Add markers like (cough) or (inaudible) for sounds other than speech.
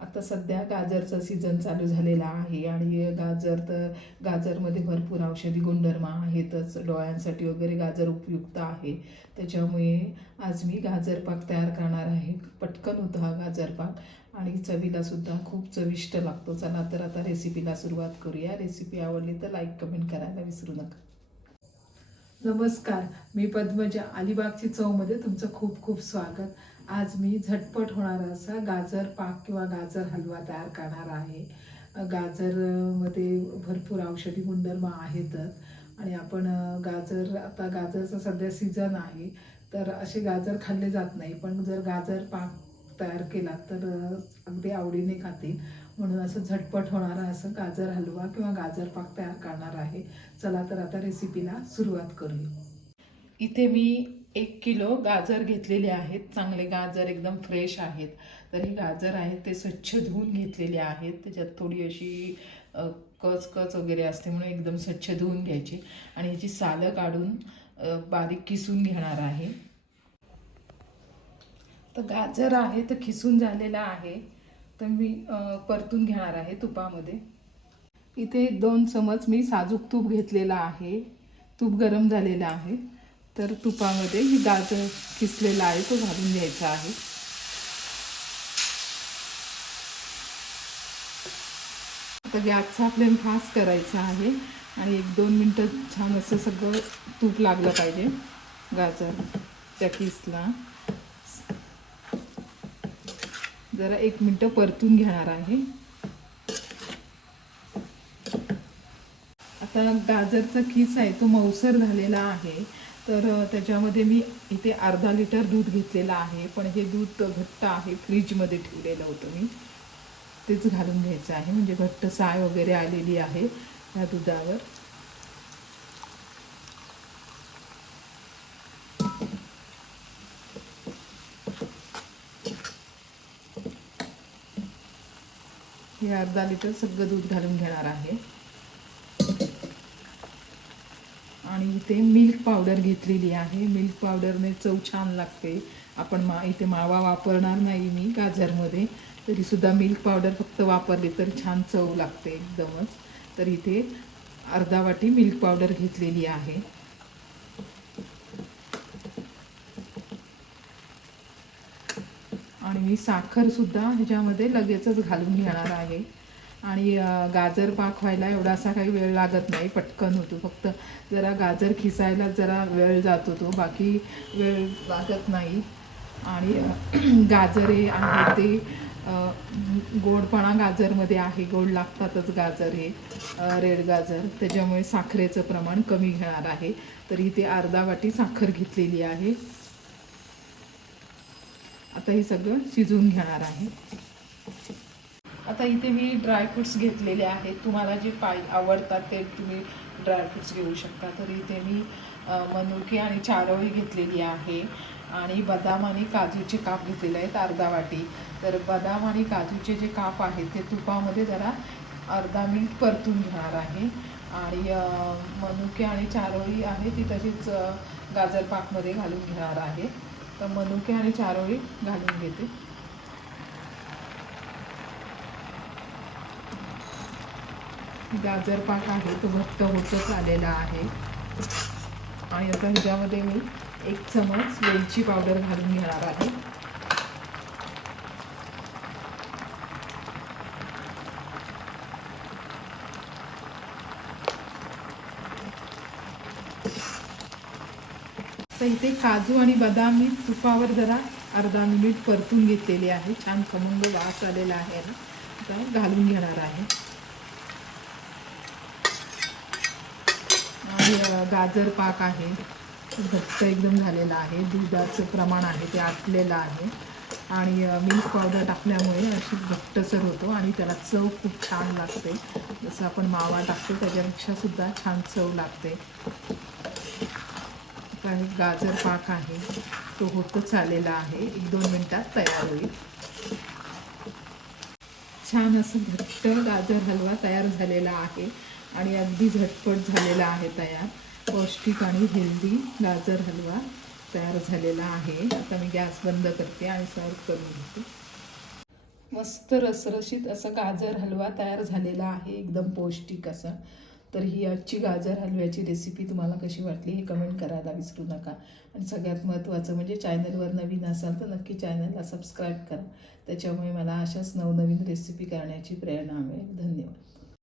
आता सध्या गाजरचा सीझन चालू झालेला आहे आणि गाजर तर गाजरमध्ये भरपूर औषधी गुणधर्म आहेतच. डोळ्यांसाठी वगैरे गाजर उपयुक्त आहे. त्याच्यामुळे आज मी गाजर पाक तयार करणार आहे. पटकन होतं हा गाजर पाक आणि चवीलासुद्धा खूप चविष्ट लागतो. चला तर आता रेसिपीला सुरुवात करूया. रेसिपी आवडली तर लाईक कमेंट करायला विसरू नका. नमस्कार. मी पद्मजा. अलिबागची चवमध्ये तुमचं खूप खूप स्वागत. आज मी झटपट होणारा असा गाजर पाक किंवा गाजर हलवा तयार करणार आहे. गाजरमध्ये भरपूर औषधी गुणधर्म आहेतच. आणि आपण गाजर आता गाजरचा सध्या सीझन आहे तर असे गाजर खाल्ले जात नाही. पण जर गाजर पाक तयार केला तर अगदी आवडीने खातील. म्हणून असं झटपट होणारा असं गाजर हलवा किंवा गाजर पाक तयार करणार आहे. चला तर आता रेसिपीला सुरुवात करूया. इथे मी एक किलो गाजर घेतलेले आहेत. चांगले गाजर एकदम फ्रेश आहेत. तर हे गाजर आहेत ते स्वच्छ धुवून घेतलेले आहेत. त्याच्यात थोडी अशी कचकच कच कच वगैरे असते म्हणून एकदम स्वच्छ धुवून घ्यायची. आणि ह्याची सालं काढून बारीक किसून घेणार आहे. तर गाजर आहे तर खिसून झालेला आहे. तर मी परतून घेणार आहे तुपामध्ये. इथे दोन चमच मी साजूक तूप घेतलेला आहे. तूप गरम झालेलं आहे. तर तुपामध्ये ही गाजर किसलेला आहे तो घालून घ्यायचा आहे. आता गॅसचा फ्लेम फास्ट करायचा आहे आणि एक दोन मिनटं छान असं सगळं तूप लागलं पाहिजे गाजर त्या किसला. जरा एक मिनटं परतून घेणार आहे. आता गाजरचा खीस आहे तो मऊसर झालेला आहे. तर त्याच्यामध्ये मी इथे अर्धा लिटर दूध घेतलेलं आहे. पण हे दूध घट्ट आहे. फ्रीजमध्ये ठेवलेलं होतं मी. तेच घालून घ्यायचं आहे. म्हणजे घट्ट साय वगैरे आलेली आहे या दुधावर. हे अर्धा लिटर सगळं दूध घालून घेणार आहे. आणि इथे मिल्क पावडर घेतलेली आहे. मिल्क पावडरने चव छान लागते. आपण मा इथे मावा वापरणार नाही मी गाजरमध्ये. तरीसुद्धा मिल्क पावडर फक्त वापरली तर छान चव लागते एकदमच. तर इथे अर्धा वाटी मिल्क पावडर घेतलेली आहे. आणि मी साखरसुद्धा ह्याच्यामध्ये लगेचच घालून घेणार आहे. आणि गाजर पाक व्हायला एवढा असा काही वेळ लागत नाही पटकन होतो. फक्त जरा गाजर खिसायला जरा वेळ जातो तो. बाकी वेळ लागत नाही. आणि (clears throat) गाजरे आहे ते गोडपणा गाजरमध्ये आहे. गोड लागतातच गाजर हे रेड गाजर. त्याच्यामुळे साखरेचं प्रमाण कमी घेणार आहे. तर इथे अर्धा वाटी साखर घेतलेली आहे. आता हे सगळं शिजवून घेणार आहे. आता इथे मी ड्रायफ्रुट्स घेतलेले आहेत. तुम्हाला जे पाय आवडतात ते तुम्ही ड्रायफ्रुट्स घेऊ शकता. तर इथे मी मनुके आणि चारोळी घेतलेली आहे. आणि बदाम आणि काजूचे काप घेतलेले आहेत अर्धा वाटी. तर बदाम आणि काजूचे जे काप आहेत ते तुपामध्ये जरा अर्धा मिनिट परतून घेणार आहे. आणि मनुके आणि चारोळी आहे ती तशीच गाजर पाकमध्ये घालून घेणार आहे. तर मनुके आणि चारोळी घालून घेते. गाजर पाक आहे तो घट्ट होतच आलेला आहे. आणि आता ह्याच्यामध्ये मी एक चमच वेलची पावडर घालून घेणार आहे. तर इथे काजू आणि बदाम मी तुपावर जरा अर्धा मिनिट परतून घेतलेले आहे. छान खमंग वास आलेला आहे ना. आता घालून घेणार आहे आणि अ, गाजर पाक आहे. घट्ट एकदम झालेला आहे. दुधाचं प्रमाण आहे ते आटलेलं आहे. आणि मिल्क पावडर टाकल्यामुळे अशी घट्टसर होतो आणि त्याला चव खूप छान लागते. जसं आपण मावा टाकतो त्याच्यापेक्षासुद्धा छान चव लागते. काही गाजर पाक आहे. तो होतच आलेला आहे. एक दोन मिनटात तयार होईल. छान असं घट्ट गाजर हलवा तयार झालेला आहे आणि अगदी झटपट झालेला आहे तयार. पौष्टिक आणि हेल्दी गाजर हलवा तयार झालेला आहे. आता मी गॅस बंद करते आणि सर्व करून घेते. मस्त रसरशीत असं गाजर हलवा तयार झालेला आहे. एकदम पौष्टिक असं. तर ही आजची गाजर हलव्याची रेसिपी तुम्हाला कशी वाटली हे कमेंट करायला विसरू नका. आणि सगळ्यात महत्त्वाचं म्हणजे चॅनलवर नवीन असाल तर नक्की चॅनलला सबस्क्राईब करा. त्याच्यामुळे मला अशाच नवनवीन रेसिपी करण्याची प्रेरणा मिळेल. धन्यवाद.